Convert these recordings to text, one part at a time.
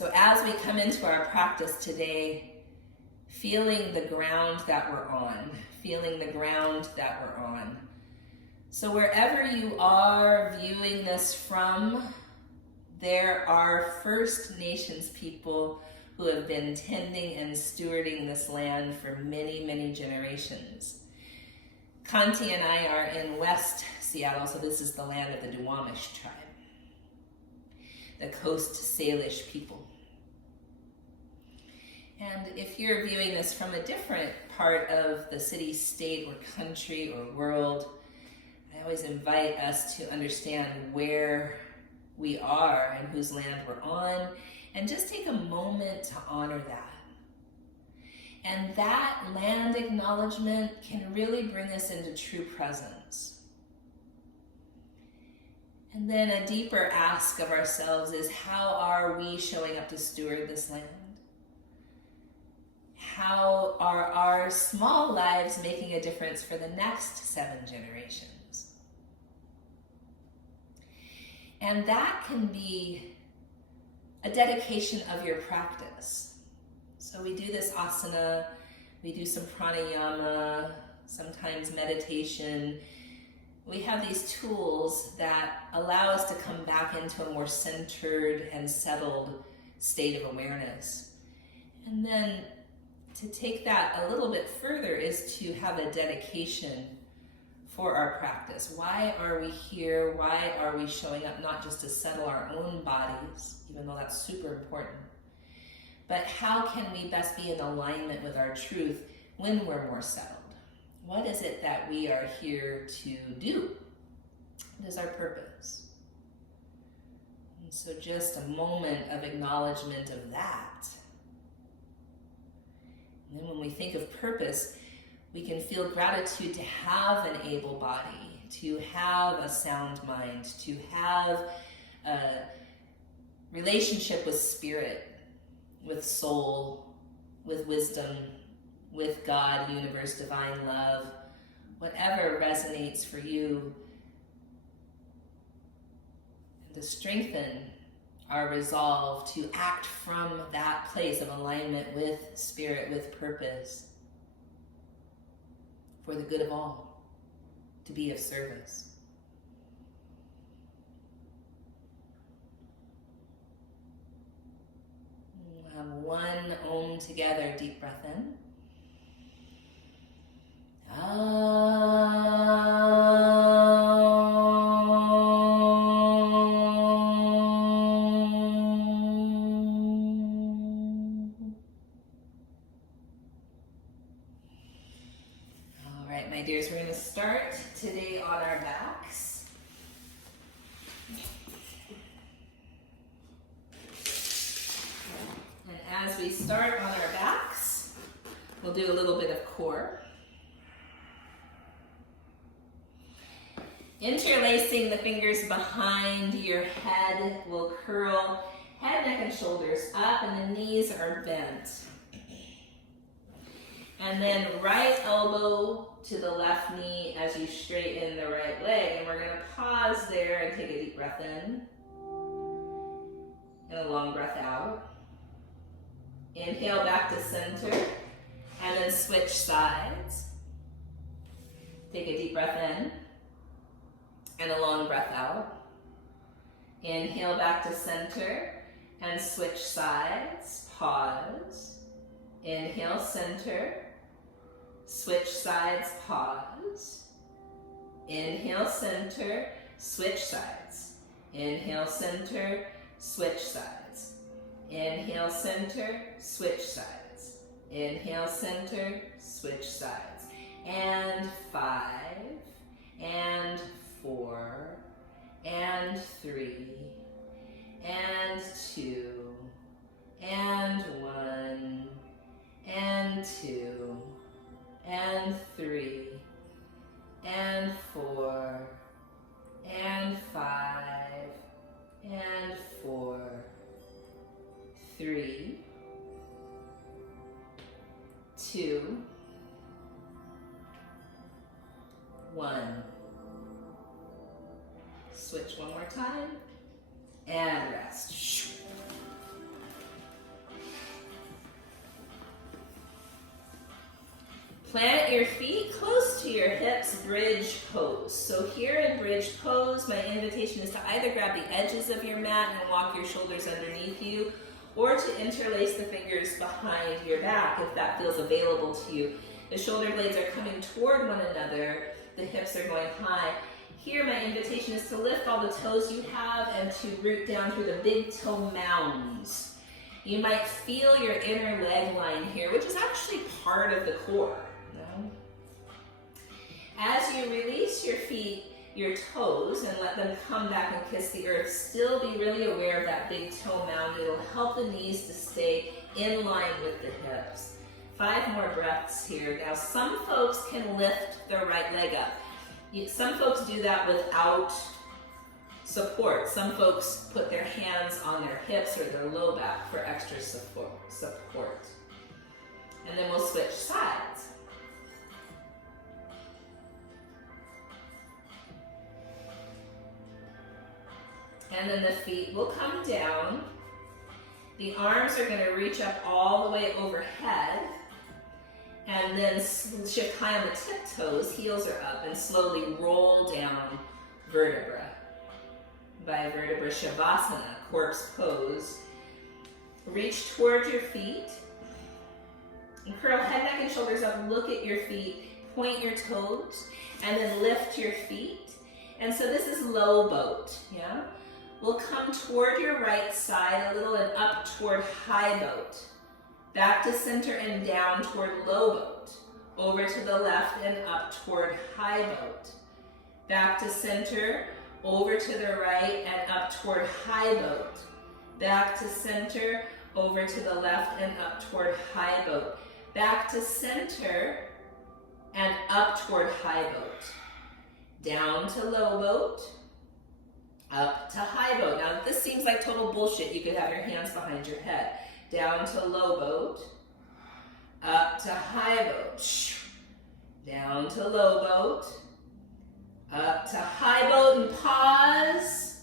So as we come into our practice today, feeling the ground that we're on, feeling the ground that we're on. So wherever you are viewing this from, there are First Nations people who have been tending and stewarding this land for many, many generations. Kanti and I are in West Seattle, so this is the land of the Duwamish tribe, the Coast Salish people. And if you're viewing this from a different part of the city, state, or country, or world, I always invite us to understand where we are and whose land we're on, and just take a moment to honor that. And that land acknowledgement can really bring us into true presence. And then a deeper ask of ourselves is, how are we showing up to steward this land? How are our small lives making a difference for the next 7 generations? And that can be a dedication of your practice. So we do this asana, we do some pranayama, sometimes meditation. We have these tools that allow us to come back into a more centered and settled state of awareness. And then to take that a little bit further is to have a dedication for our practice. Why are we here? Why are we showing up not just to settle our own bodies, even though that's super important, but how can we best be in alignment with our truth when we're more settled? What is it that we are here to do? What is our purpose? And so just a moment of acknowledgement of that. And then when we think of purpose, we can feel gratitude to have an able body, to have a sound mind, to have a relationship with spirit, with soul, with wisdom, with God, universe, divine love, whatever resonates for you. And to strengthen our resolve to act from that place of alignment with spirit, with purpose, for the good of all, to be of service. We'll have one Om together, deep breath in. My dears, we're going to start today on our backs. And as we start on our backs, we'll do a little bit of core. Interlacing the fingers behind your head will curl head, neck, and shoulders up, and the knees are bent. And then right elbow to the left knee as you straighten the right leg. And we're going to pause there and take a deep breath in. And a long breath out. Inhale back to center. And then switch sides. Take a deep breath in. And a long breath out. Inhale back to center. And switch sides. Pause. Inhale, center. Switch sides, pause. Inhale, center, switch sides. Inhale, center, switch sides. Inhale, center, switch sides. Inhale, center, switch sides. And 5, and 4, and 3, and 2, and 1, and 2, and 3, and 4, and 5, and 4, 3, 2, 1. Switch one more time, and rest. Plant your feet close to your hips, bridge pose. So here in bridge pose, my invitation is to either grab the edges of your mat and walk your shoulders underneath you, or to interlace the fingers behind your back if that feels available to you. The shoulder blades are coming toward one another, the hips are going high. Here my invitation is to lift all the toes you have and to root down through the big toe mounds. You might feel your inner leg line here, which is actually part of the core. As you release your feet, your toes, and let them come back and kiss the earth, still be really aware of that big toe mound. It'll help the knees to stay in line with the hips. 5 more breaths here. Now, some folks can lift their right leg up. Some folks do that without support. Some folks put their hands on their hips or their low back for extra support. And then we'll switch sides. And then the feet will come down. The arms are going to reach up all the way overhead. And then shift high on the tiptoes, heels are up, and slowly roll down vertebra by vertebra shavasana, corpse pose. Reach towards your feet. And curl head, neck, and shoulders up. Look at your feet. Point your toes. And then lift your feet. And so this is low boat, yeah? We'll come toward your right side a little and up toward high boat. Back to center and down toward low boat. Over to the left and up toward high boat. Back to center, over to the right and up toward high boat. Back to center, over to the left and up toward high boat. Back to center and up toward high boat. Down to low boat. Up to high boat. Now, if this seems like total bullshit, you could have your hands behind your head. Down to low boat. Up to high boat. Down to low boat. Up to high boat and pause.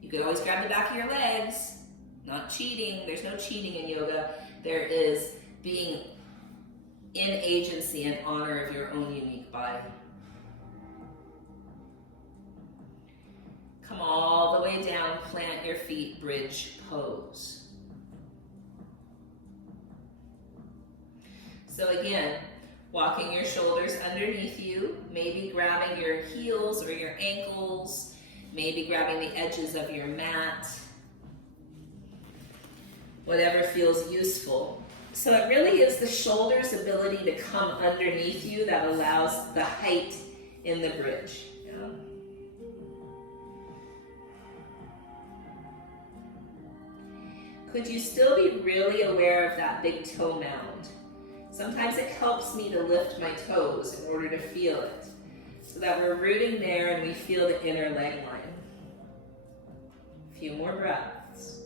You could always grab the back of your legs. Not cheating. There's no cheating in yoga. There is being in agency and honor of your own unique body. Come all the way down, plant your feet, bridge pose. So again, walking your shoulders underneath you, maybe grabbing your heels or your ankles, maybe grabbing the edges of your mat, whatever feels useful. So it really is the shoulder's ability to come underneath you that allows the height in the bridge. Could you still be really aware of that big toe mound? Sometimes it helps me to lift my toes in order to feel it, so that we're rooting there and we feel the inner leg line. A few more breaths.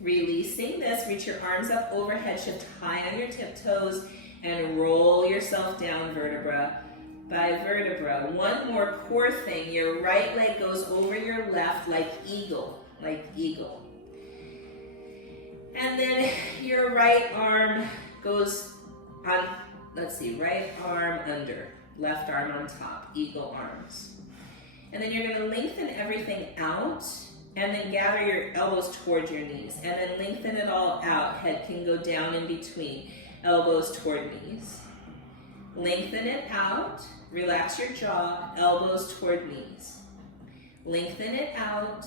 Releasing this, reach your arms up overhead, shift high on your tiptoes, and roll yourself down vertebra by vertebra. One more core thing, your right leg goes over your left like eagle, And then your right arm goes on, right arm under, left arm on top, eagle arms. And then you're gonna lengthen everything out, and then gather your elbows towards your knees, and then lengthen it all out. Head can go down in between, elbows toward knees. Lengthen it out, relax your jaw, elbows toward knees. Lengthen it out,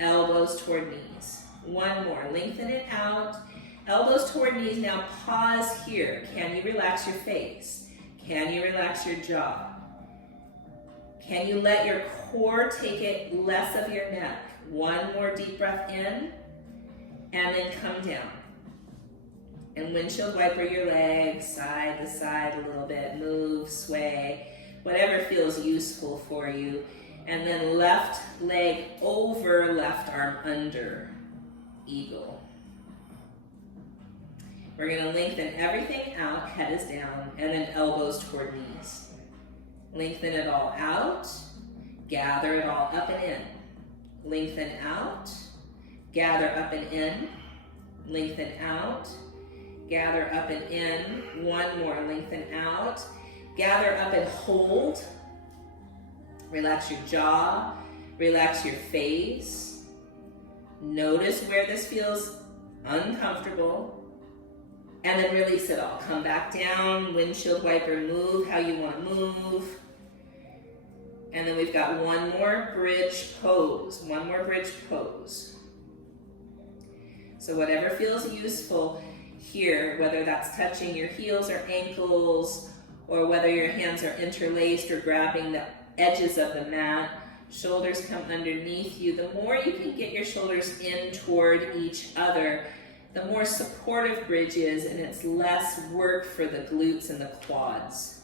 elbows toward knees. One more, lengthen it out, elbows toward knees. Now pause here. Can you relax your face? Can you relax your jaw? Can you let your core take it less of your neck? One more deep breath in, and then come down. And windshield wiper your legs side to side a little bit, move, sway, whatever feels useful for you. And then left leg over, left arm under, eagle. We're gonna lengthen everything out, head is down, and then elbows toward knees. Lengthen it all out. Gather it all up and in. Lengthen out. Gather up and in. Lengthen out. Gather up and in. One more. Lengthen out. Gather up and hold. Relax your jaw. Relax your face. Notice where this feels uncomfortable. And then release it all. Come back down. Windshield wiper. Move how you want to move. And then we've got one more bridge pose. One more bridge pose. So whatever feels useful here, whether that's touching your heels or ankles, or whether your hands are interlaced or grabbing the edges of the mat, shoulders come underneath you. The more you can get your shoulders in toward each other, the more supportive bridge is, and it's less work for the glutes and the quads.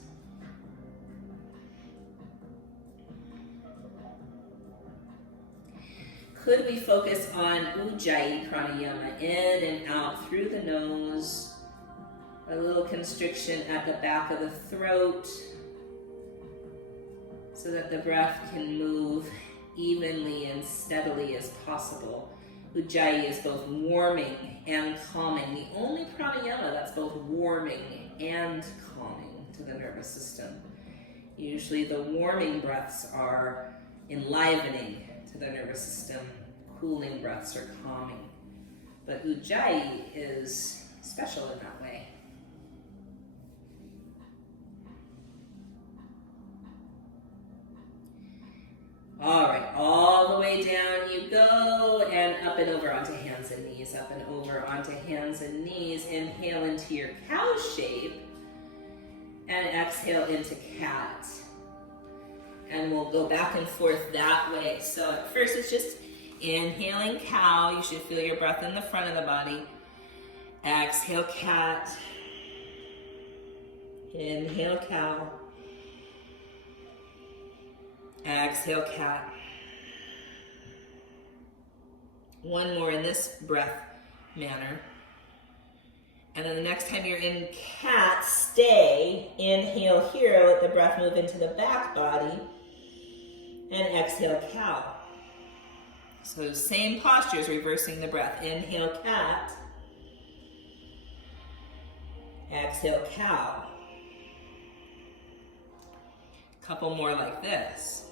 Could we focus on Ujjayi Pranayama, in and out through the nose, a little constriction at the back of the throat, so that the breath can move evenly and steadily as possible. Ujjayi is both warming and calming. The only pranayama that's both warming and calming to the nervous system. Usually the warming breaths are enlivening to the nervous system. Cooling breaths are calming. But Ujjayi is special in that way. All right, all the way down you go, and up and over onto hands and knees, up and over onto hands and knees. Inhale into your cow shape, and exhale into cat. And we'll go back and forth that way. So at first it's just inhaling cow. You should feel your breath in the front of the body. Exhale cat. Inhale cow. Exhale cat. One more in this breath manner. And then the next time you're in cat, stay. Inhale here, let the breath move into the back body. And exhale cow. So same postures, reversing the breath. Inhale cat. Exhale cow. Couple more like this.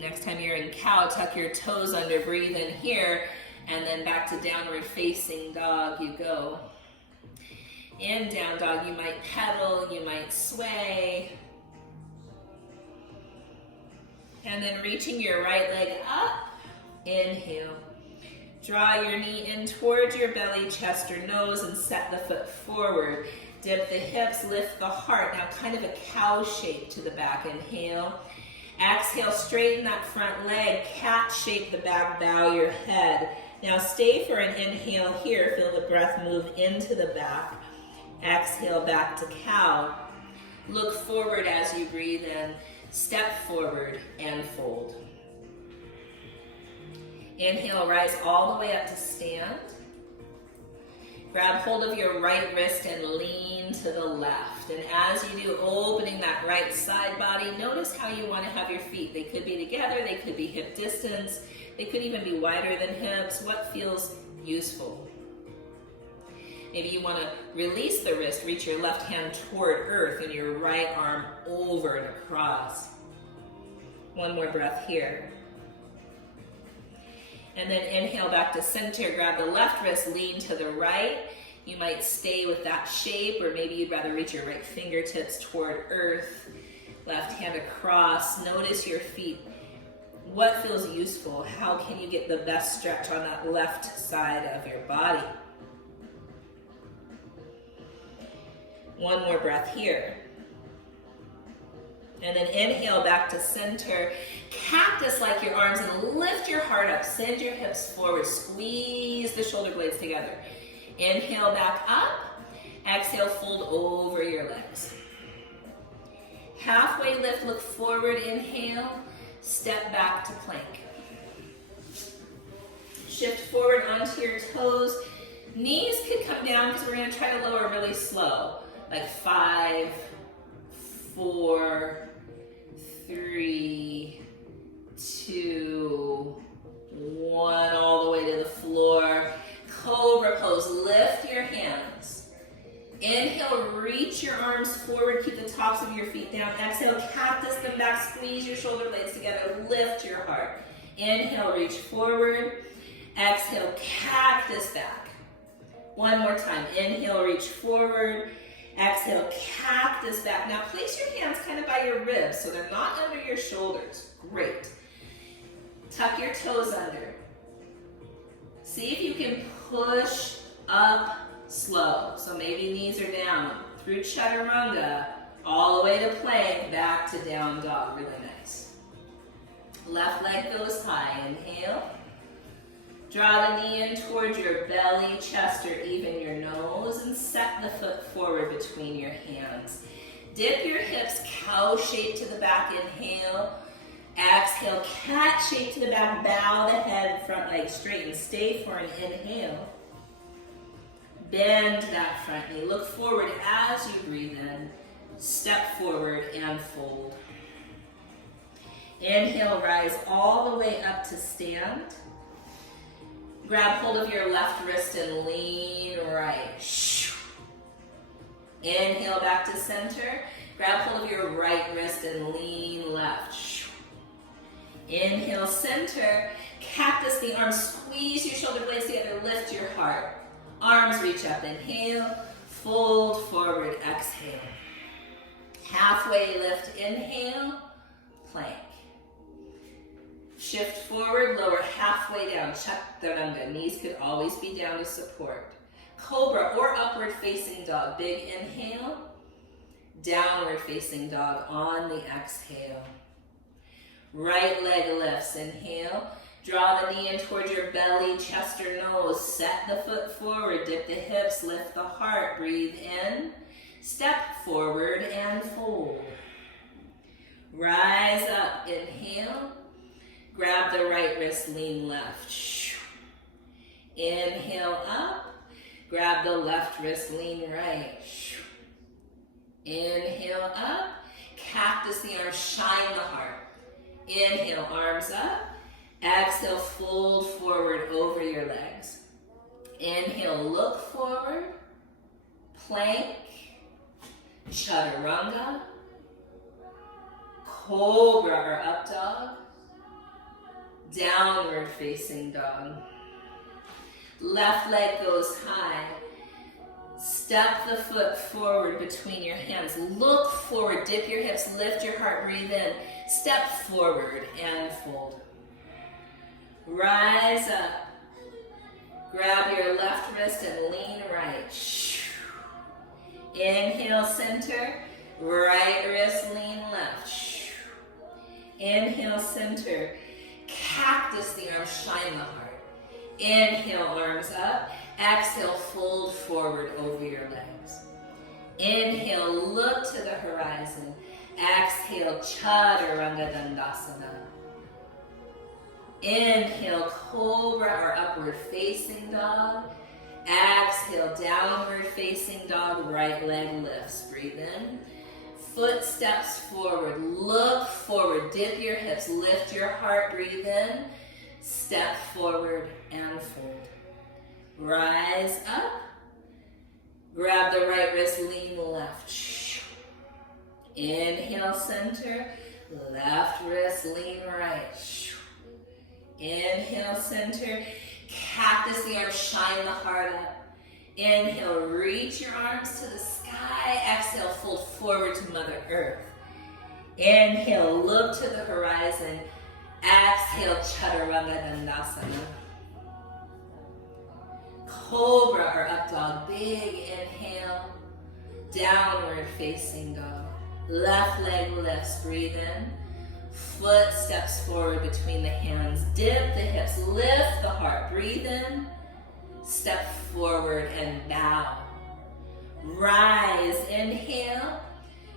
Next time you're in cow, tuck your toes under, breathe in here, and then back to downward facing dog you go. In down dog, you might pedal, you might sway. And then reaching your right leg up, inhale. Draw your knee in towards your belly, chest, or nose, and set the foot forward. Dip the hips, lift the heart. Now kind of a cow shape to the back, inhale. Exhale, straighten that front leg, cat shape the back, bow your head. Now stay for an inhale here, feel the breath move into the back. Exhale back to cow. Look forward as you breathe in, step forward and fold. Inhale, rise all the way up to stand. Grab hold of your right wrist and lean to the left. And as you do, opening that right side body, notice how you want to have your feet. They could be together, they could be hip distance, they could even be wider than hips. What feels useful? Maybe you want to release the wrist, reach your left hand toward earth and your right arm over and across. One more breath here. And then inhale back to center, grab the left wrist, lean to the right. You might stay with that shape, or maybe you'd rather reach your right fingertips toward earth. Left hand across, notice your feet. What feels useful? How can you get the best stretch on that left side of your body? One more breath here. And then inhale back to center. Cactus like your arms and lift your heart up. Send your hips forward. Squeeze the shoulder blades together. Inhale back up. Exhale, fold over your legs. Halfway lift, look forward, inhale. Step back to plank. Shift forward onto your toes. Knees could come down because we're going to try to lower really slow. Like 5, 4, 3, 2, 1, all the way to the floor. Cobra pose, lift your hands. Inhale, reach your arms forward, keep the tops of your feet down. Exhale, cactus them back, squeeze your shoulder blades together, lift your heart. Inhale, reach forward. Exhale, cactus back. One more time, inhale, reach forward. Exhale, cactus back. Now place your hands kind of by your ribs so they're not under your shoulders. Great. Tuck your toes under. See if you can push up slow. So maybe knees are down. Through chaturanga, all the way to plank, back to down dog. Really nice. Left leg goes high. Inhale. Draw the knee in towards your belly, chest, or even your nose, and set the foot forward between your hands. Dip your hips, cow shape to the back. Inhale. Exhale, cat shape to the back. Bow the head, front leg straight, and stay for an inhale. Bend that front knee. Look forward as you breathe in. Step forward and fold. Inhale, rise all the way up to stand. Grab hold of your left wrist and lean right. Inhale back to center. Grab hold of your right wrist and lean left. Inhale, center. Cactus the arms. Squeeze your shoulder blades together. Lift your heart. Arms reach up. Inhale. Fold forward. Exhale. Halfway lift. Inhale. Plank. Shift forward, lower halfway down, chaturanga. Knees could always be down to support. Cobra or upward facing dog. Big inhale, downward facing dog on the exhale. Right leg lifts, inhale. Draw the knee in towards your belly, chest or nose. Set the foot forward, dip the hips, lift the heart. Breathe in, step forward and fold. Rise up, inhale. Grab the right wrist, lean left. Inhale up. Grab the left wrist, lean right. Inhale up. Cactus the arms, shine the heart. Inhale, arms up. Exhale, fold forward over your legs. Inhale, look forward. Plank. Chaturanga. Cobra or up dog. Downward facing dog. Left leg goes high. Step the foot forward between your hands. Look forward, dip your hips, lift your heart, breathe in. Step forward and fold. Rise up. Grab your left wrist and lean right. Inhale, center. Right wrist, lean left. Inhale, center. Cactus the arms, shine the heart. Inhale, arms up. Exhale, fold forward over your legs. Inhale, look to the horizon. Exhale, chaturanga dandasana. Inhale, cobra or upward facing dog. Exhale, downward facing dog. Right leg lifts. Breathe in. Foot steps forward, look forward, dip your hips, lift your heart, breathe in, step forward and fold. Rise up, grab the right wrist, lean left. Inhale, center, left wrist, lean right. Inhale, center, cactus the arms, shine the heart up. Inhale, reach your arms to the sky. Exhale, fold forward to Mother Earth. Inhale, look to the horizon. Exhale, chaturanga dandasana. Cobra or up dog. Big inhale. Downward facing dog. Left leg lifts. Breathe in. Foot steps forward between the hands. Dip the hips. Lift the heart. Breathe in. Step forward and bow. Rise, inhale.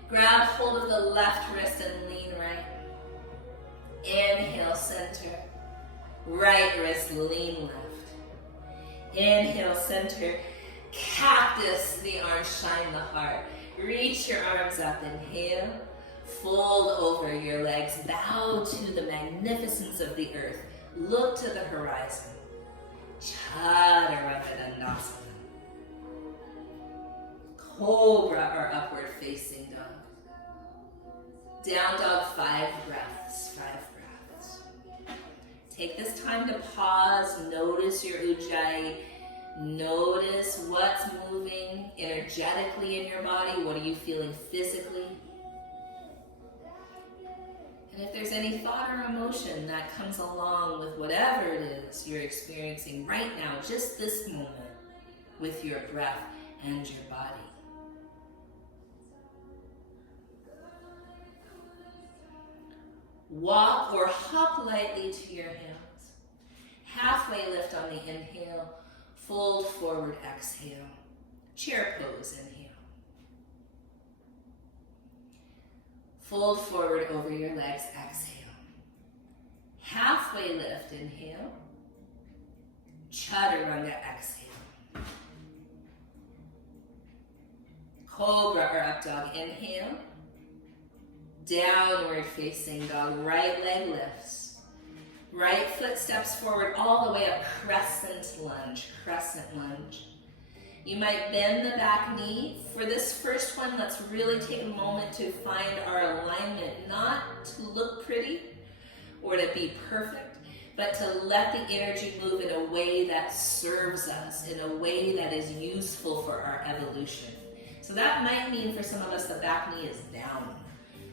Grab hold of the left wrist and lean right. Inhale, center. Right wrist, lean left. Inhale, center. Cactus, the arms, shine the heart. Reach your arms up, inhale. Fold over your legs, bow to the magnificence of the earth. Look to the horizon. Chaturanga Dandasana. Cobra or upward facing dog. Down dog, 5 breaths, 5 breaths. Take this time to pause, notice your ujjayi. Notice what's moving energetically in your body. What are you feeling physically? And if there's any thought or emotion that comes along with whatever it is you're experiencing right now, just this moment with your breath and your body. Walk or hop lightly to your hands. Halfway lift on the inhale. Fold forward, exhale. Chair pose, inhale. Fold forward over your legs, exhale. Halfway lift, inhale. Chaturanga, exhale. Cobra or up dog, inhale. Downward facing dog, right leg lifts. Right foot steps forward all the way up, crescent lunge, crescent lunge. You might bend the back knee. For this first one, let's really take a moment to find our alignment, not to look pretty or to be perfect, but to let the energy move in a way that serves us, in a way that is useful for our evolution. So that might mean for some of us the back knee is down.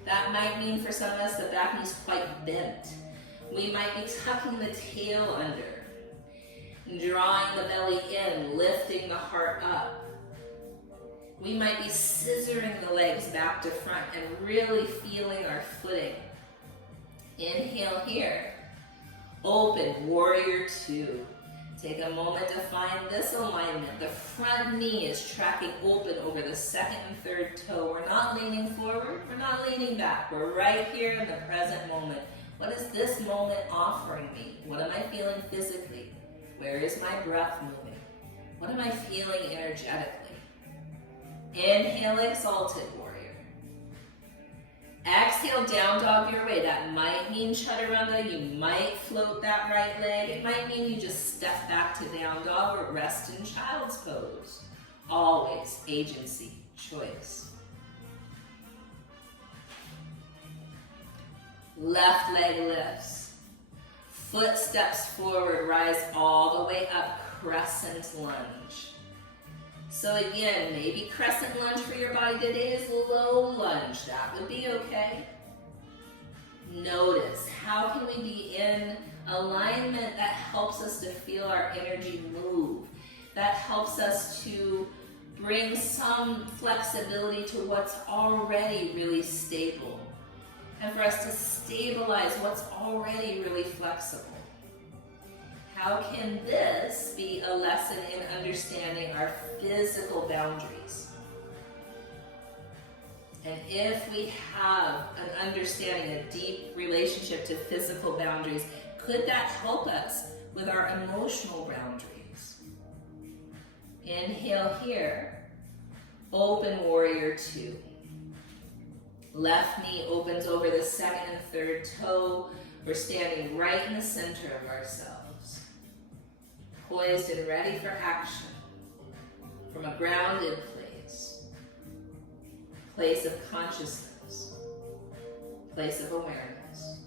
That might mean for some of us the back knee is quite bent. We might be tucking the tail under, drawing the belly in, lifting the heart up. We might be scissoring the legs back to front and really feeling our footing. Inhale here. Open, warrior 2. Take a moment to find this alignment. The front knee is tracking open over the second and third toe. We're not leaning forward, we're not leaning back. We're right here in the present moment. What is this moment offering me? What am I feeling physically? Where is my breath moving? What am I feeling energetically? Inhale, exalted warrior. Exhale, down dog your way. That might mean chaturanga. You might float that right leg. It might mean you just step back to down dog or rest in child's pose. Always agency, choice. Left leg lifts. Foot steps forward, rise all the way up, crescent lunge. So again, maybe crescent lunge for your body today is low lunge. That would be okay. Notice, how can we be in alignment that helps us to feel our energy move? That helps us to bring some flexibility to what's already really stable. And for us to stabilize what's already really flexible. How can this be a lesson in understanding our physical boundaries? And if we have an understanding, a deep relationship to physical boundaries, could that help us with our emotional boundaries? Inhale here, open warrior 2. Left knee opens over the second and third toe. We're standing right in the center of ourselves. Poised and ready for action. From a grounded place. Place of consciousness. Place of awareness.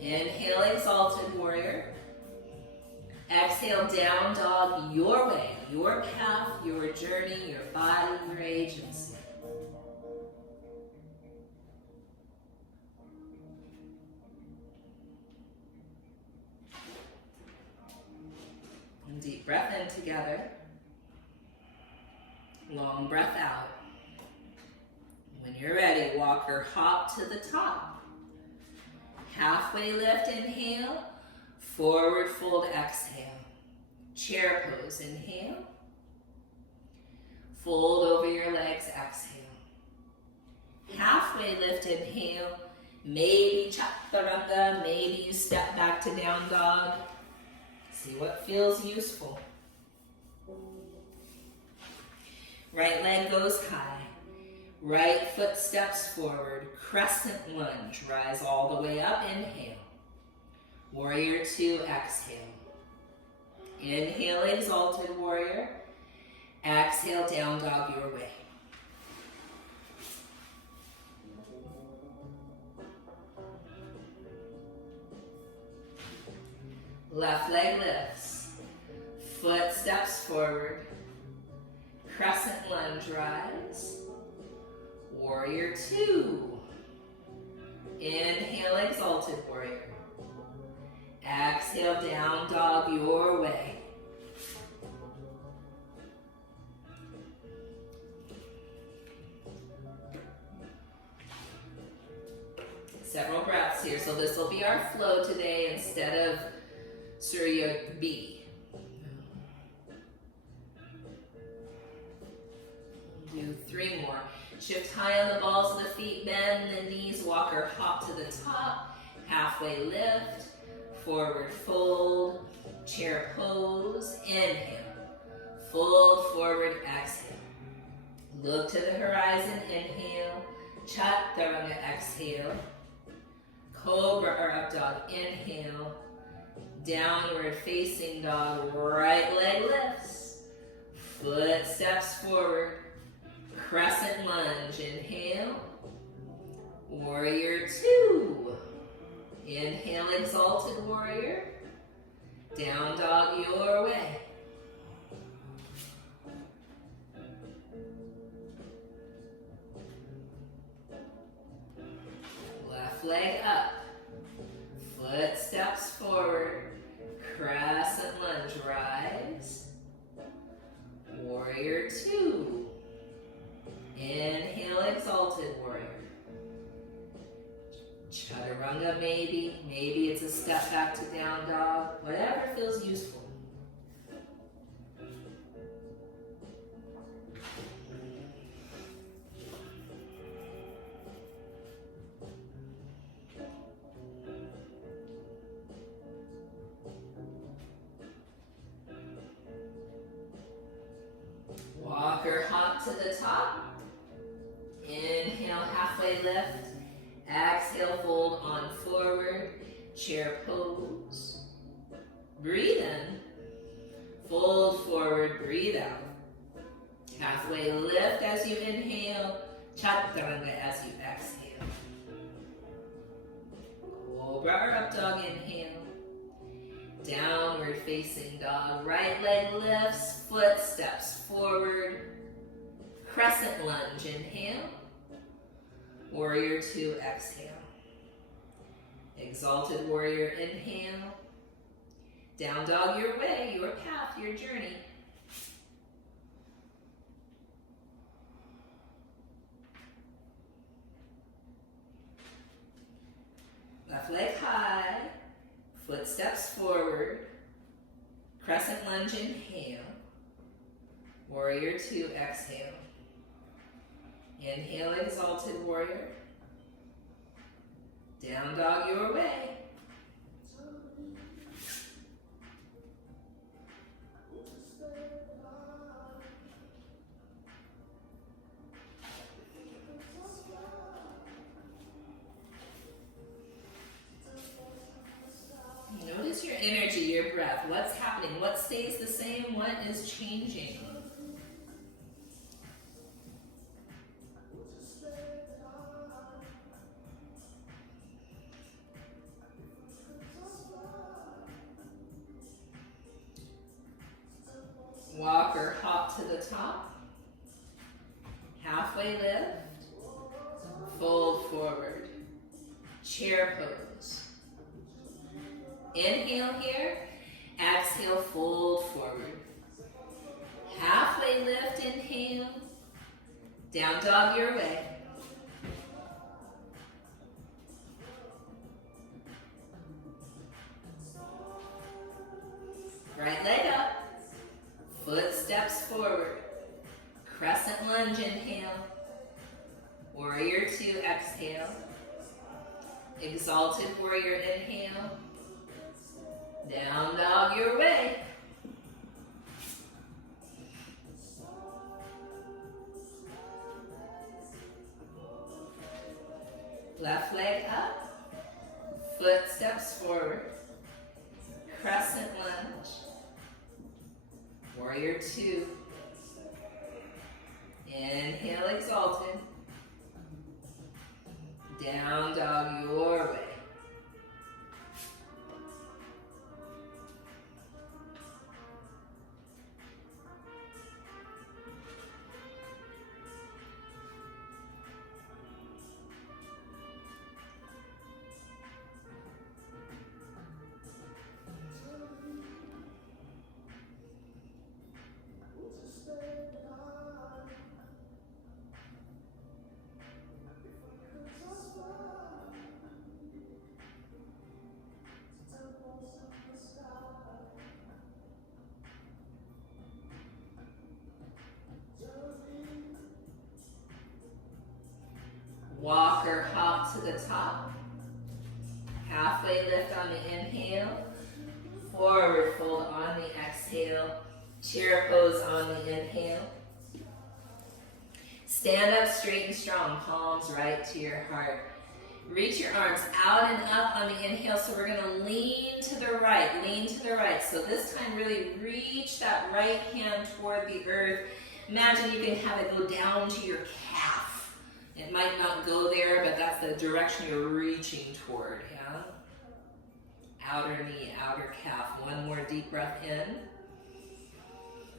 Inhale, exalted warrior. Exhale, down dog, your way, your path, your journey, your body, your agency. Deep breath in together. Long breath out. When you're ready, walk or hop to the top. Halfway lift, inhale. Forward fold, exhale. Chair pose, inhale. Fold over your legs, exhale. Halfway lift, inhale. Maybe chaturanga, maybe you step back to down dog. See what feels useful. Right leg goes high. Right foot steps forward. Crescent lunge. Rise all the way up. Inhale. Warrior two, exhale. Inhale, exalted warrior. Exhale, down dog your way. Left leg lifts. Foot steps forward. Crescent lunge, rise. Warrior two. Inhale, exalted warrior. Exhale, down dog your way. Several breaths here. So this will be our flow today instead of Surya B. Do 3 more. Shift high on the balls of the feet, bend the knees, walk or hop to the top, halfway lift, forward fold, chair pose, inhale, fold forward, exhale. Look to the horizon, inhale, chaturanga, exhale, cobra or up dog, inhale, downward facing dog, right leg lifts, foot steps forward, crescent lunge, inhale, warrior two, inhale, exalted warrior, down dog your way. Left leg up, foot steps forward, crescent lunge, rise, warrior two, inhale, exalted warrior. Chaturanga maybe it's a step back to down dog, whatever feels useful. Walk or hop to the top. Inhale, halfway lift. Exhale, fold on forward. Chair pose. Breathe in. Fold forward, breathe out. Halfway lift as you inhale. Chaturanga as you exhale. Cobra or up dog, inhale. Downward facing dog, right leg lifts, foot steps forward, crescent lunge, inhale, warrior two, exhale, exalted warrior, inhale, down dog your way, your path, your journey. Left leg high. Foot steps forward, crescent lunge, inhale, warrior two, exhale, inhale, exalted warrior, down dog your way. Notice your energy, your breath. What's happening? What stays the same? What is changing? Walk or hop to the top. Halfway lift. Fold forward. Chair pose. Inhale here, exhale, fold forward. Halfway lift, inhale, down dog your way. Right leg up, foot steps forward. Crescent lunge, inhale, warrior two, exhale. Exalted warrior, inhale. Down dog your way. Left leg up. Foot steps forward. Crescent lunge. Warrior two. Inhale, exalted. Down dog your way. Walk or hop to the top. Halfway lift on the inhale. Forward fold on the exhale. Chair pose on the inhale. Stand up straight and strong, palms right to your heart. Reach your arms out and up on the inhale, so we're gonna lean to the right, lean to the right. So this time really reach that right hand toward the earth. Imagine you can have it go down to your calf. It might not go there, but that's the direction you're reaching toward, yeah? Outer knee, outer calf. One more deep breath in.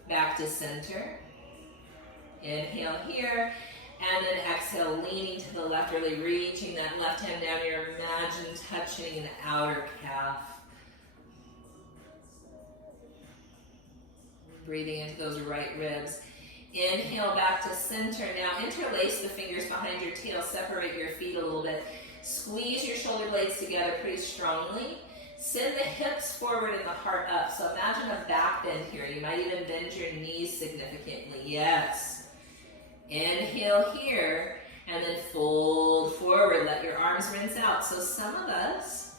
Back to center. Inhale here, and then exhale, leaning to the left, really reaching that left hand down here. Imagine touching an outer calf. Breathing into those right ribs. Inhale back to center. Now interlace the fingers behind your tail. Separate your feet a little bit. Squeeze your shoulder blades together pretty strongly. Send the hips forward and the heart up. So imagine a back bend here. You might even bend your knees significantly. Yes. Inhale here, and then fold forward. Let your arms rinse out. So some of us,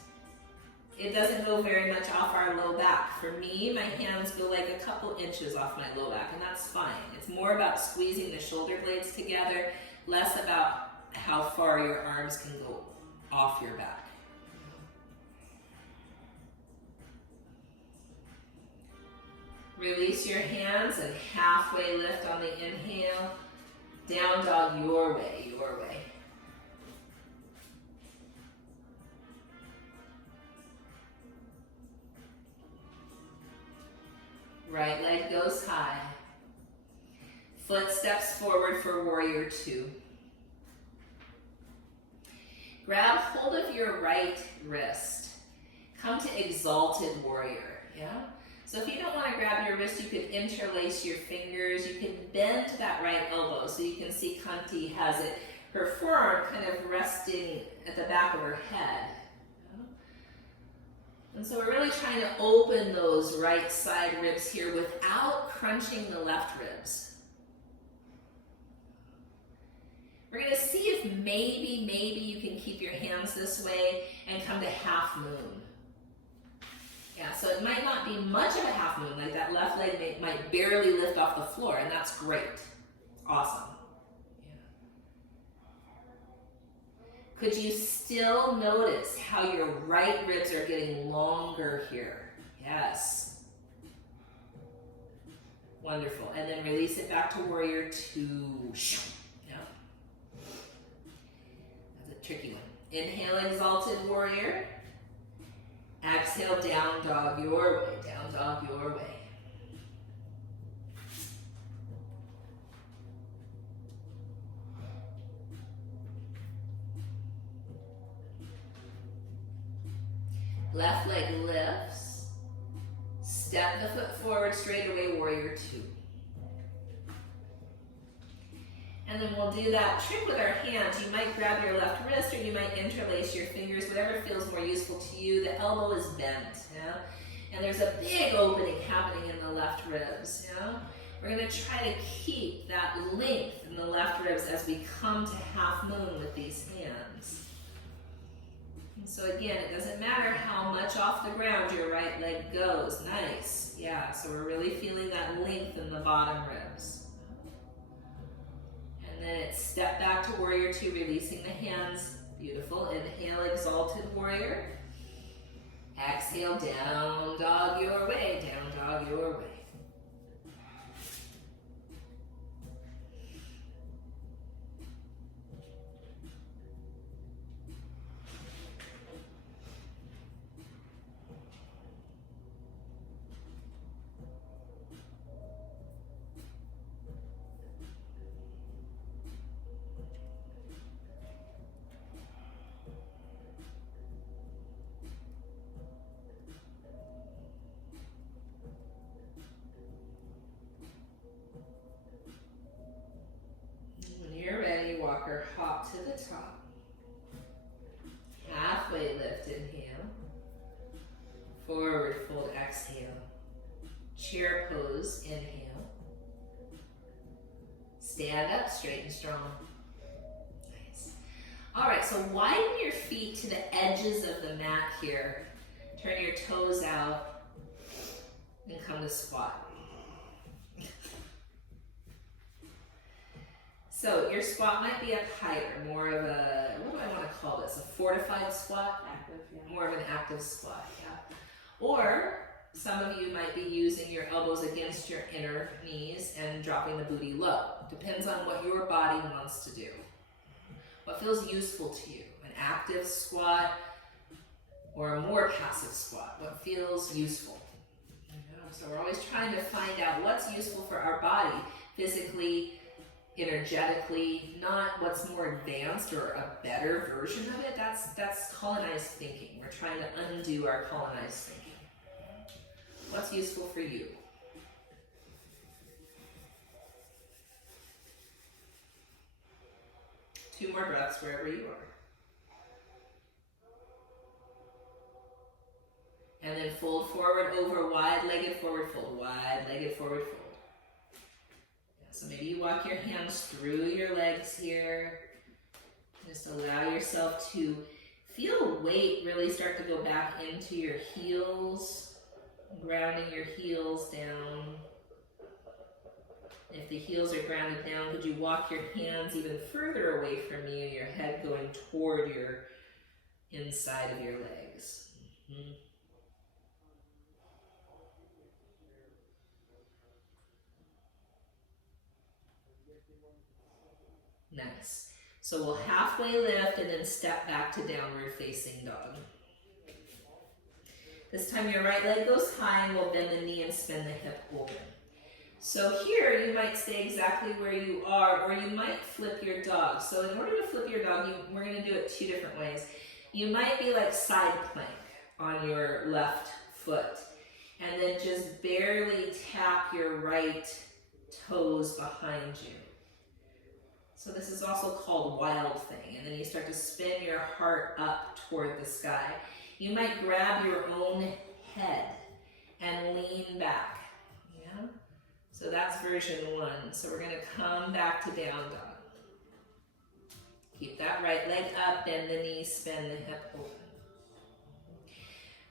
it doesn't go very much off our low back. For me, my hands go like a couple inches off my low back, and that's fine. It's more about squeezing the shoulder blades together, less about how far your arms can go off your back. Release your hands and halfway lift on the inhale. Down dog your way, your way. Right leg goes high. Foot steps forward for warrior two. Grab hold of your right wrist. Come to exalted warrior, yeah? So if you don't want to grab your wrist, you could interlace your fingers. You can bend that right elbow. So you can see Kanti has it, her forearm kind of resting at the back of her head. And so we're really trying to open those right side ribs here without crunching the left ribs. We're going to see if maybe you can keep your hands this way and come to half moon. Yeah, so it might not be much of a half moon, like that left leg might barely lift off the floor, and that's great. Awesome. Could you still notice how your right ribs are getting longer here? Yes. Wonderful. And then release it back to warrior two. Yeah. That's a tricky one. Inhale, exalted warrior. Exhale, down dog your way. Down dog your way. Left leg lifts. Step the foot forward, straight away, warrior two. And then we'll do that trick with our hands. You might grab your left wrist or you might interlace your fingers, whatever feels more useful to you. The elbow is bent, yeah? And there's a big opening happening in the left ribs, yeah? We're gonna try to keep that length in the left ribs as we come to half moon with these hands. And so again, it doesn't matter how much off the ground your right leg goes. Nice. Yeah, so we're really feeling that length in the bottom ribs. And then it's step back to warrior two, releasing the hands. Beautiful. Inhale, exalted warrior. Exhale, down dog your way, down dog your way. Walker, hop to the top. Halfway lift, inhale. Forward fold, exhale. Chair pose, inhale. Stand up straight and strong. Nice. All right, so widen your feet to the edges of the mat here. Turn your toes out and come to squat. So your squat might be up higher, more of a, what do I want to call this? A fortified squat? Active, yeah. More of an active squat, yeah. Or some of you might be using your elbows against your inner knees and dropping the booty low. Depends on what your body wants to do. What feels useful to you? An active squat or a more passive squat? What feels useful? So we're always trying to find out what's useful for our body physically, energetically, not what's more advanced or a better version of it. That's colonized thinking. We're trying to undo our colonized thinking. What's useful for you? Two more breaths wherever you are. And then fold forward over, wide-legged forward fold, wide-legged forward fold. So maybe you walk your hands through your legs here. Just allow yourself to feel weight really start to go back into your heels, grounding your heels down. If the heels are grounded down, could you walk your hands even further away from you, your head going toward your inside of your legs? Mm-hmm. Nice. So we'll halfway lift and then step back to downward facing dog. This time your right leg goes high and we'll bend the knee and spin the hip open. So here you might stay exactly where you are, or you might flip your dog. So in order to flip your dog, we're going to do it two different ways. You might be like side plank on your left foot, and then just barely tap your right toes behind you. So this is also called wild thing, and then you start to spin your heart up toward the sky. You might grab your own head and lean back, yeah? So that's version one. So we're gonna come back to down dog. Keep that right leg up, bend the knees, spin the hip open.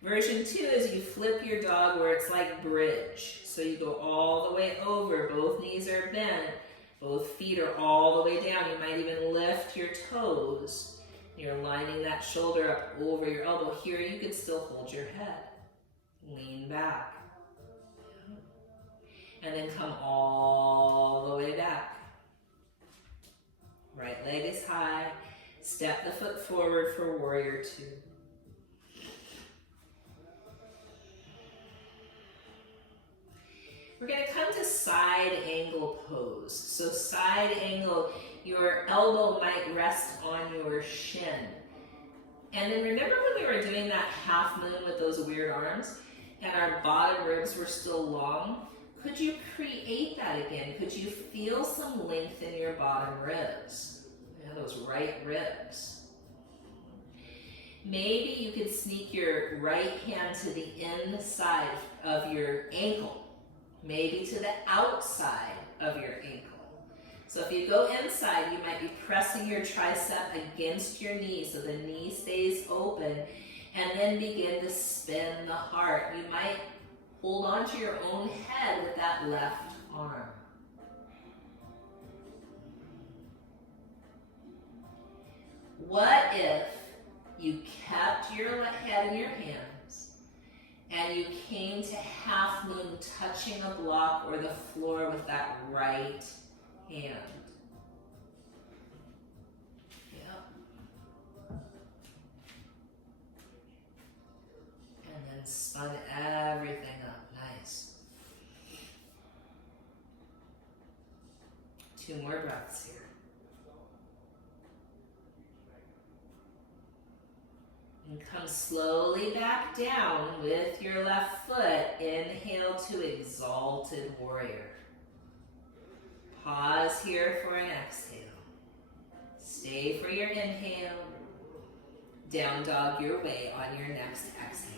Version two is you flip your dog where it's like bridge. So you go all the way over, both knees are bent, both feet are all the way down. You might even lift your toes. You're lining that shoulder up over your elbow. Here you could still hold your head. Lean back. And then come all the way back. Right leg is high. Step the foot forward for warrior two. We're going to come to side angle pose. So side angle, your elbow might rest on your shin. And then remember when we were doing that half moon with those weird arms and our bottom ribs were still long? Could you create that again? Could you feel some length in your bottom ribs? Yeah, those right ribs. Maybe you could sneak your right hand to the inside of your ankle. Maybe to the outside of your ankle. So if you go inside, you might be pressing your tricep against your knee so the knee stays open, and then begin to spin the heart. You might hold on to your own head with that left arm. What if you kept your head in your hands and you came to half moon touching a block or the floor with that right hand? Yep. And then spun everything up. Nice. 2 more breaths here. And come slowly back down with your left foot. Inhale to Exalted Warrior. Pause here for an exhale. Stay for your inhale. Down dog your way on your next exhale.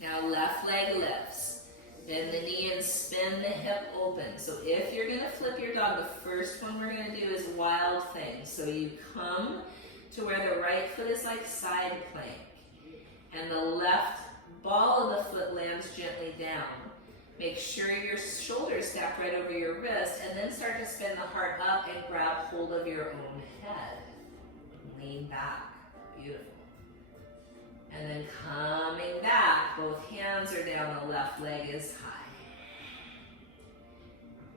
Now left leg lifts. Bend the knee and spin the hip open. So if you're going to flip your dog, the first one we're going to do is wild thing. So you come to where the right foot is like side plank. And the left ball of the foot lands gently down. Make sure your shoulders stack right over your wrist, and then start to spin the heart up and grab hold of your own head. Lean back. Beautiful. And then coming back, both hands are down, the left leg is high.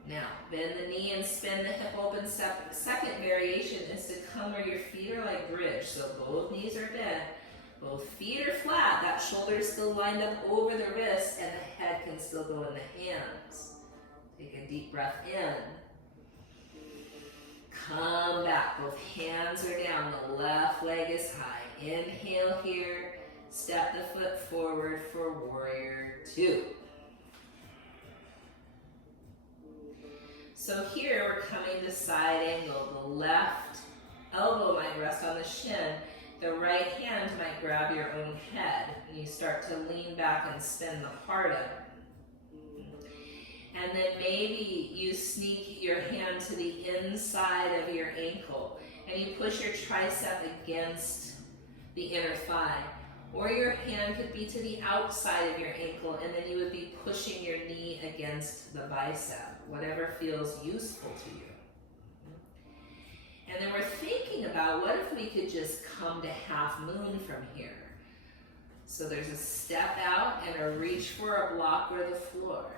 Now, bend the knee and spin the hip open. Second variation is to come where your feet are like bridge. So both knees are bent, both feet are flat, that shoulder is still lined up over the wrist, and the head can still go in the hands. Take a deep breath in. Come back, both hands are down, the left leg is high. Inhale here. Step the foot forward for Warrior 2. So here we're coming to side angle. The left elbow might rest on the shin. The right hand might grab your own head. And you start to lean back and spin the heart up. And then maybe you sneak your hand to the inside of your ankle and you push your tricep against the inner thigh. Or your hand could be to the outside of your ankle, and then you would be pushing your knee against the bicep, whatever feels useful to you. And then we're thinking about, what if we could just come to half moon from here? So there's a step out and a reach for a block or the floor.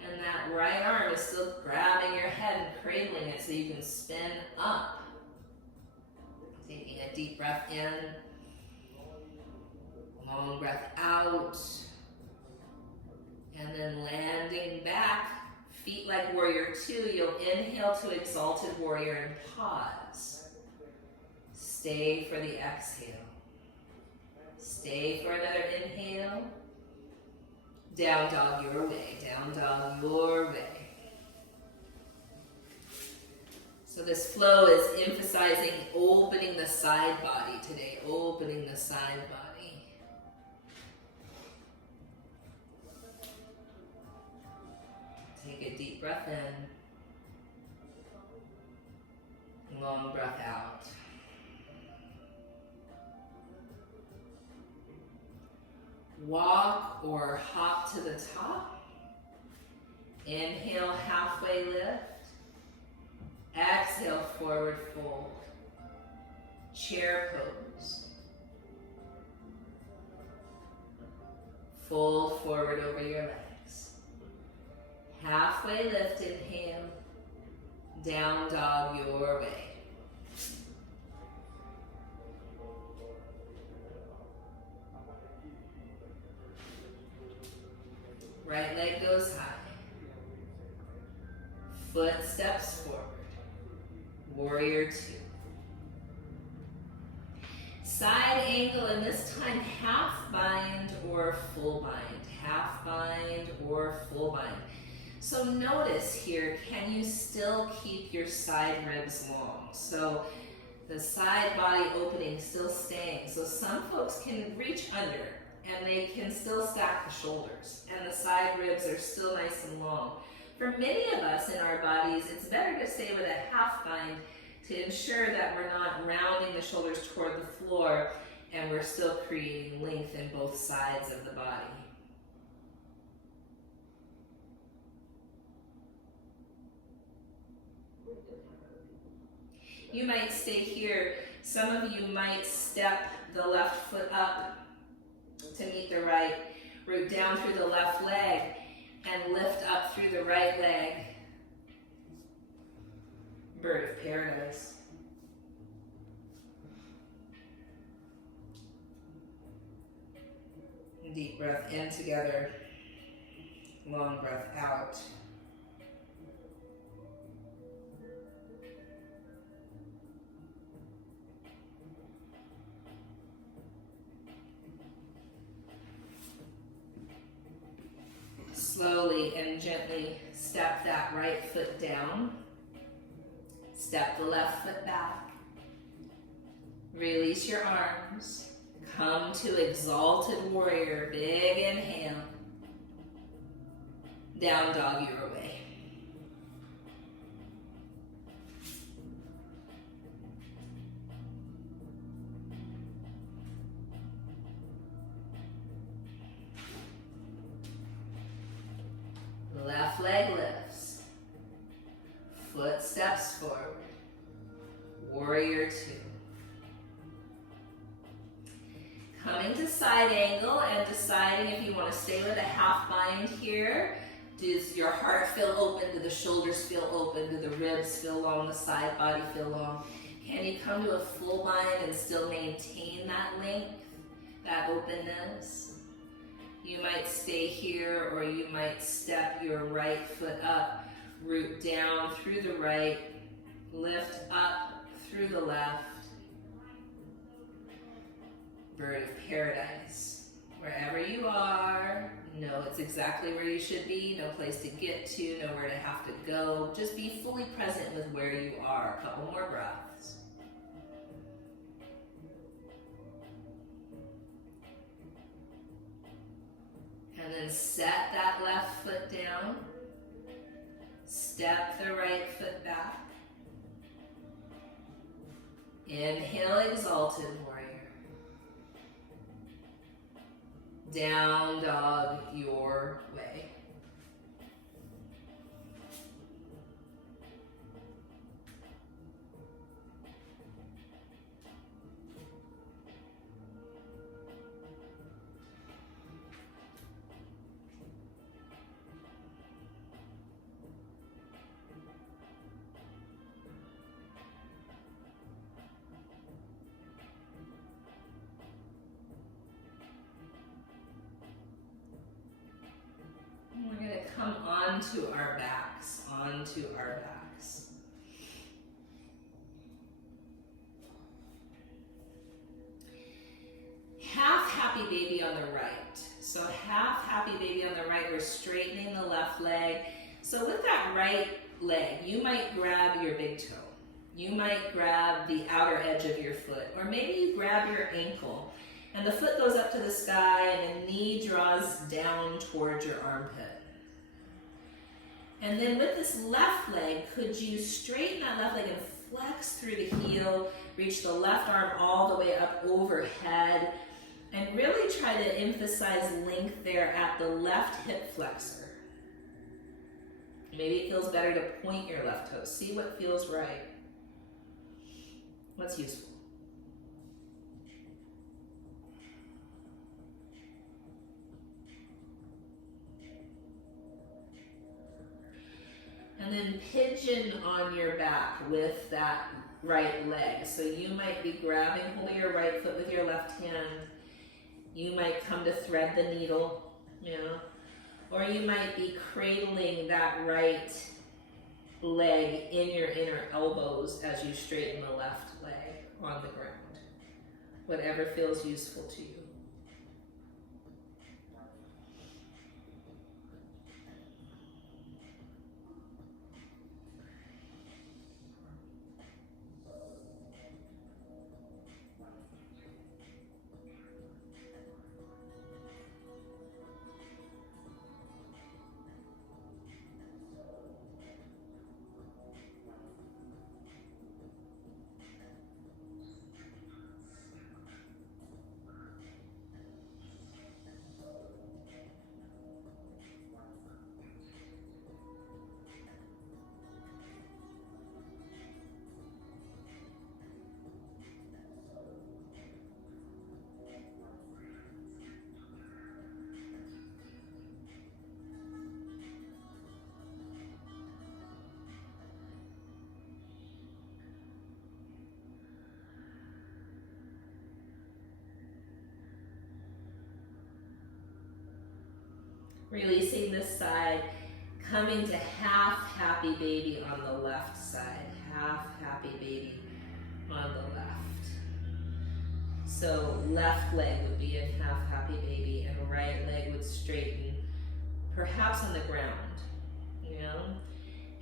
And that right arm is still grabbing your head and cradling it so you can spin up. Taking a deep breath in. Long breath out, and then landing back, feet like Warrior 2, you'll inhale to Exalted Warrior and pause. Stay for the exhale. Stay for another inhale. Down dog your way, down dog your way. So this flow is emphasizing opening the side body today, opening the side body. Take a deep breath in, long breath out. Walk or hop to the top. Inhale, halfway lift. Exhale, forward fold. Chair pose. Fold forward over your legs. Halfway lift, inhale, down dog your way. Right leg goes high. Foot steps forward. Warrior 2. Side angle, and this time half bind or full bind. Half bind or full bind. So notice here, can you still keep your side ribs long? So The side body opening still staying. So some folks can reach under and they can still stack the shoulders and the side ribs are still nice and long. For many of us in our bodies, it's better to stay with a half bind to ensure that we're not rounding the shoulders toward the floor and we're still creating length in both sides of the body. You might stay here. Some of you might step the left foot up to meet the right, root down through the left leg, and lift up through the right leg. Bird of Paradise. Deep breath in together, long breath out. Slowly and gently step that right foot down. Step the left foot back. Release your arms. Come to Exalted Warrior. Big inhale. Down dog your way. Left leg lifts. Foot steps forward. Warrior two. Coming to side angle and deciding if you want to stay with a half bind here. Does your heart feel open? Do the shoulders feel open? Do the ribs feel long? The side body feel long? Can you come to a full bind and still maintain that length, that openness? You might stay here or you might step your right foot up, root down through the right, lift up through the left. Bird of Paradise. Wherever you are, know it's exactly where you should be, no place to get to, nowhere to have to go. Just be fully present with where you are. A couple more breaths. And then set that left foot down. Step the right foot back. Inhale, Exalted Warrior. Down dog your way. We're going to come onto our backs, onto our backs. Half happy baby on the right. So half happy baby on the right, we're straightening the left leg. So with that right leg, you might grab your big toe. You might grab the outer edge of your foot, or maybe you grab your ankle. And the foot goes up to the sky and the knee draws down towards your armpit. And then with this left leg, could you straighten that left leg and flex through the heel, reach the left arm all the way up overhead, and really try to emphasize length there at the left hip flexor. Maybe it feels better to point your left toe. See what feels right. What's useful? And then pigeon on your back with that right leg. So you might be grabbing hold of your right foot with your left hand. You might come to thread the needle, or you might be cradling that right leg in your inner elbows as you straighten the left leg on the ground. Whatever feels useful to you. Releasing this side, coming to half happy baby on the left side. Half happy baby on the left. So left leg would be in half happy baby and right leg would straighten, perhaps on the ground, you know?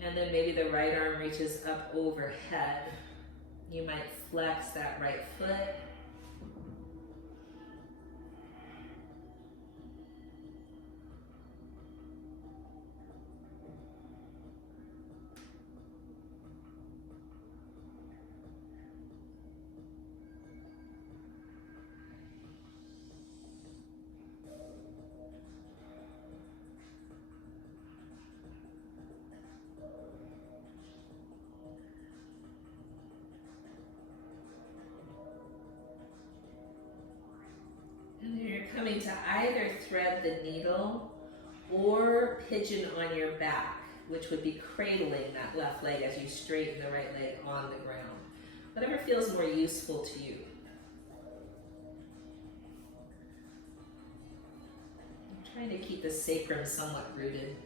And then maybe the right arm reaches up overhead. You might flex that right foot. And then you're coming to either thread the needle or pigeon on your back, which would be cradling that left leg as you straighten the right leg on the ground. Whatever feels more useful to you. I'm trying to keep the sacrum somewhat rooted.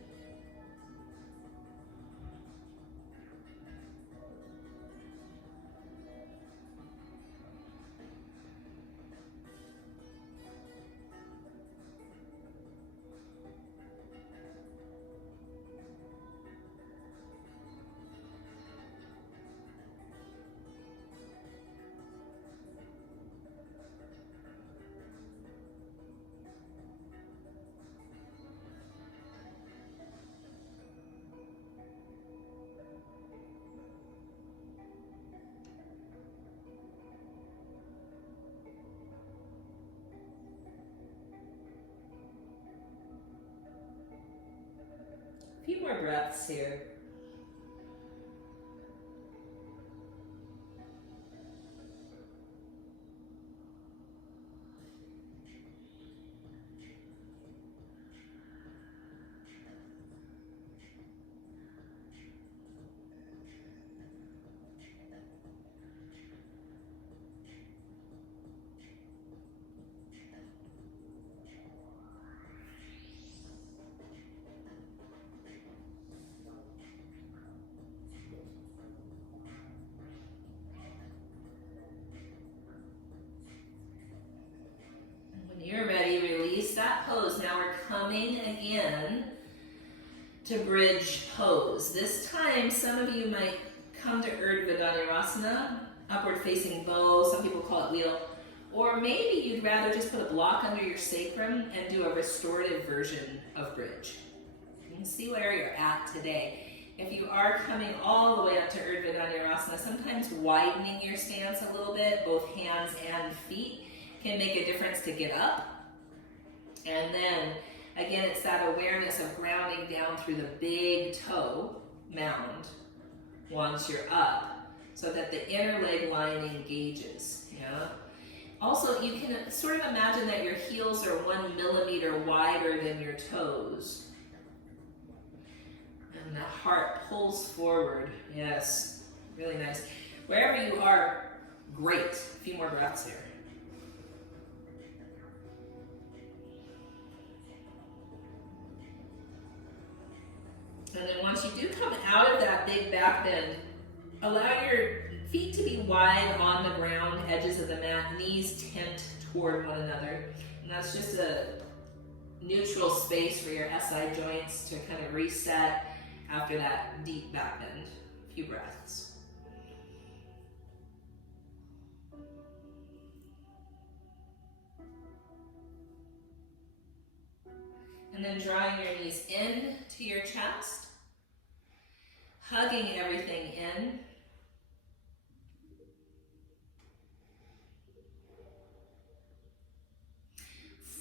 A few more breaths here. You're ready, release that pose. Now we're coming again to bridge pose. This time, some of you might come to Urdhva Dhanurasana, upward facing bow, some people call it wheel, or maybe you'd rather just put a block under your sacrum and do a restorative version of bridge. You can see where you're at today. If you are coming all the way up to Urdhva Dhanurasana, sometimes widening your stance a little bit, both hands and feet, can make a difference to get up. And then, again, it's that awareness of grounding down through the big toe mound once you're up, so that the inner leg lining engages. Yeah? Also, you can sort of imagine that your heels are 1 millimeter wider than your toes. And the heart pulls forward. Yes, really nice. Wherever you are, great. A few more breaths here. And then once you do come out of that big back bend, allow your feet to be wide on the ground, edges of the mat, knees tent toward one another. And that's just a neutral space for your SI joints to kind of reset after that deep back bend. A few breaths. And then drawing your knees in to your chest, hugging everything in.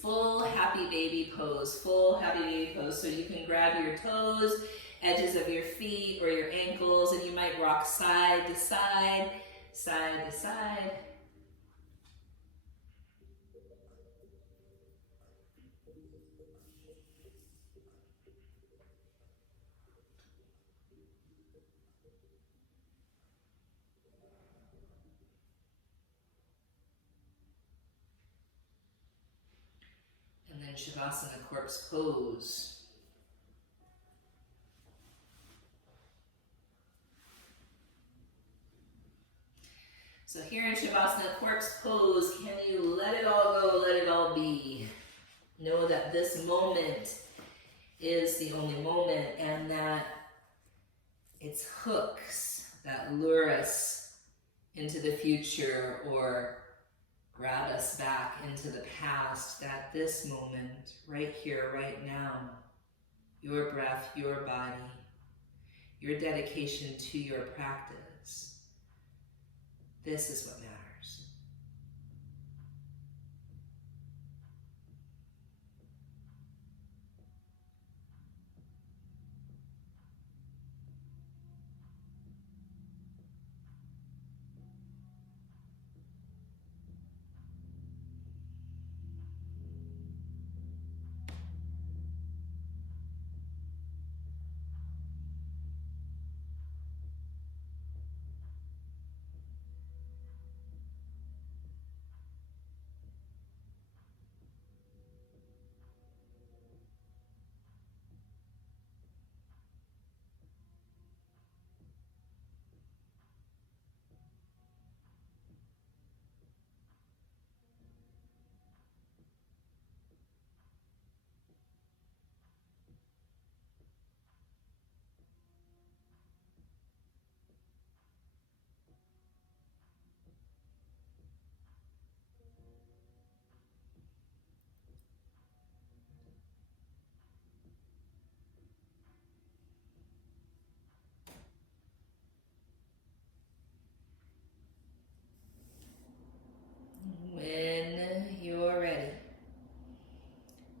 Full happy baby pose, full happy baby pose. So you can grab your toes, edges of your feet or your ankles, and you might rock side to side, side to side. And then in Shavasana corpse pose. So here in Shavasana corpse pose, can you let it all go, let it all be? Know that this moment is the only moment, and that it's hooks that lure us into the future or grab us back into the past, that this moment, right here, right now, your breath, your body, your dedication to your practice, this is what matters. When you're ready,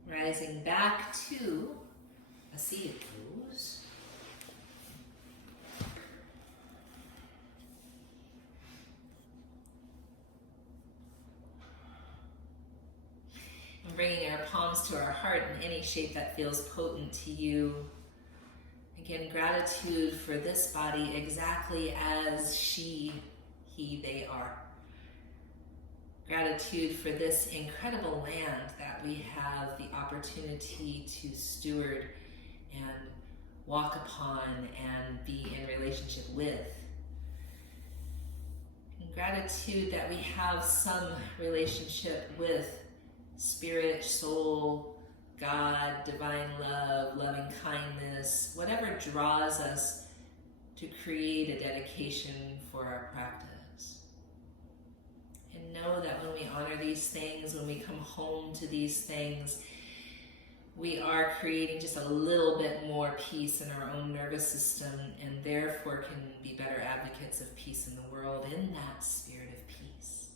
rising back to a seated pose. And bringing our palms to our heart in any shape that feels potent to you. Again, gratitude for this body exactly as she, he, they are. Gratitude for this incredible land that we have the opportunity to steward and walk upon and be in relationship with. And gratitude that we have some relationship with spirit, soul, God, divine love, loving kindness, whatever draws us to create a dedication for our practice. And know that when we honor these things, when we come home to these things, we are creating just a little bit more peace in our own nervous system, and therefore can be better advocates of peace in the world in that spirit of peace.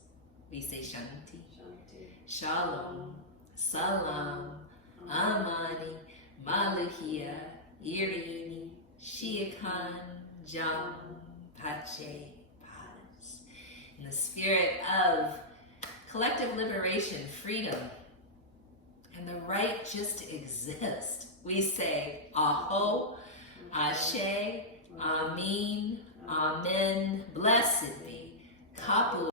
We say Shanti, Shalom, Salam, Amani, Maluhia, Irini, Shiakan, Jam, Pache, Paz. In the spirit of collective liberation, freedom, and the right just to exist, we say Aho, Ashe, Amin, Amen, blessed be, Kapu.